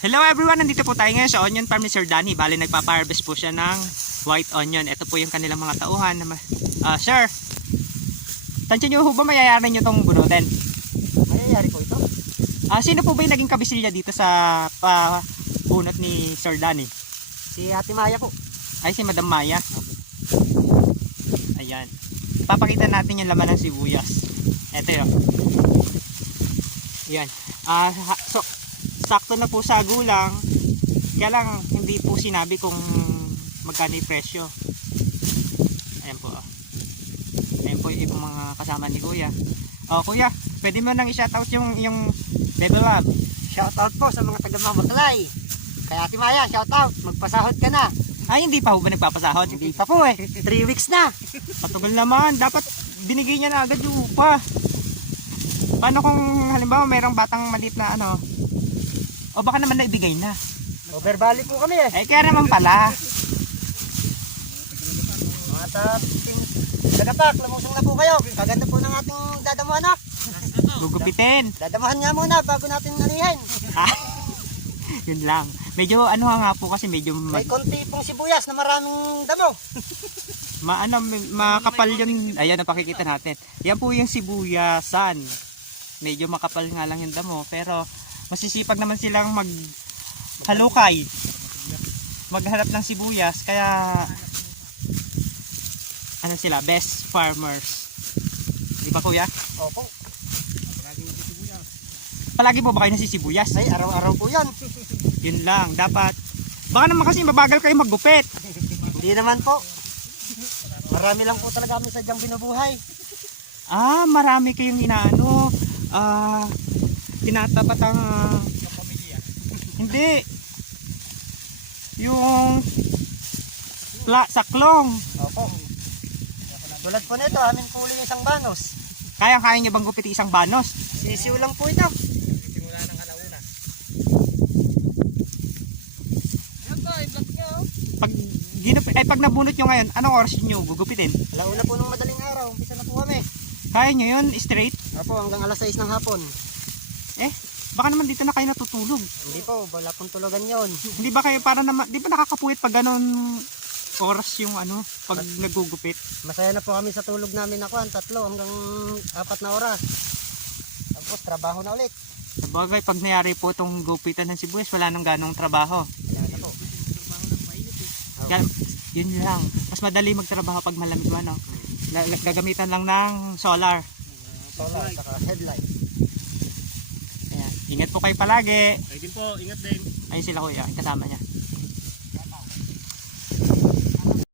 Hello everyone, nandito po tayo ngayon sa onion farm ni Sir Danny. Bale, nagpapa-harvest po siya ng white onion. Ito po yung kanilang mga tauhan. Sir, tansya nyo ho ba mayayaran nyo itong bunutin? Mayayari po ito. Sino po ba yung naging kabisilya dito sa bunot ni Sir Danny? Si Ate Maya po. Ay, si Madam Maya. Ayan. Papakita natin yung laman ng sibuyas. Ito yun. Ayan. So, sakto na po sa gulang. Kaya lang, hindi po sinabi kung magkano yung presyo. Ayan po. Ayan po yung ibang mga kasama ni Kuya. Kuya, pwede mo nang i-shoutout yung Level Up. Shoutout po sa mga taga-Mamaklay. Kay Ate Maya, shoutout. Magpasahod ka na. Ay, hindi pa ho ba nagpapasahod? Hindi pa po eh. 3 weeks na. Patugal naman. Dapat binigay niya na agad yung upa. Paano kung halimbawa mayroong batang maliit na ano? O baka naman naibigay na. Overbali po kami eh. Eh kaya naman pala. Mga tagapak, lumusong na po kayo. Kaganda po ng ating dadamuhan na. Gugupitin. Dadamahan nga muna bago natin nalihin. Yun lang. Medyo ano nga po kasi medyo May konti pong sibuyas na maraming damo. makapal yun. Ayan, napakikita natin. Yan po yung sibuyasan. Medyo makapal nga lang yung damo. Pero masisipag naman silang maghalukay. Maghanap ng sibuyas. Kaya ano sila? Best farmers. Di ba kuya? Opo. Palagi po ba kayo nasisibuyas? Ay, araw-araw po yan. Yun lang. Dapat. Baka naman kasi mabagal kayo maggupit. Hindi naman po. Marami lang po talaga kami sadyang binubuhay. Marami kayong inaano. Tinatapat ang hindi. Yung saklong. Opo. Tulad po nito, amin po ulit isang banos. Kaya-kaya nyo bang gupiti isang banos? Sisiw lang po ito. Simula ng alauna. Pag nabunot nyo ngayon, anong oras nyo gugupitin? Alauna po nung madaling araw, umpisa na po kami. Kaya nyo yun straight? Opo, hanggang alas 6 ng hapon. Baka naman dito na kayo natutulog. Hindi po, wala pong tulugan yon. Hindi ba kayo para naman, di ba nakakapuwit pag ganon oras yung ano, pag nagugupit? Masaya na po kami sa tulog namin na 3 hanggang 4 na oras. Tapos trabaho na ulit. Sabagay, pag nayari po itong gupitan ng sibuyas, wala nang ganong trabaho. Wala na po. Kaya, yun lang. Mas madali magtrabaho pag malamig ano. Gagamitan lang ng solar. Solar, saka headlight. Ayan. Ingat po kayo palagi. Kayo din po, ingat din. Ayun sila kuya, kasama niya.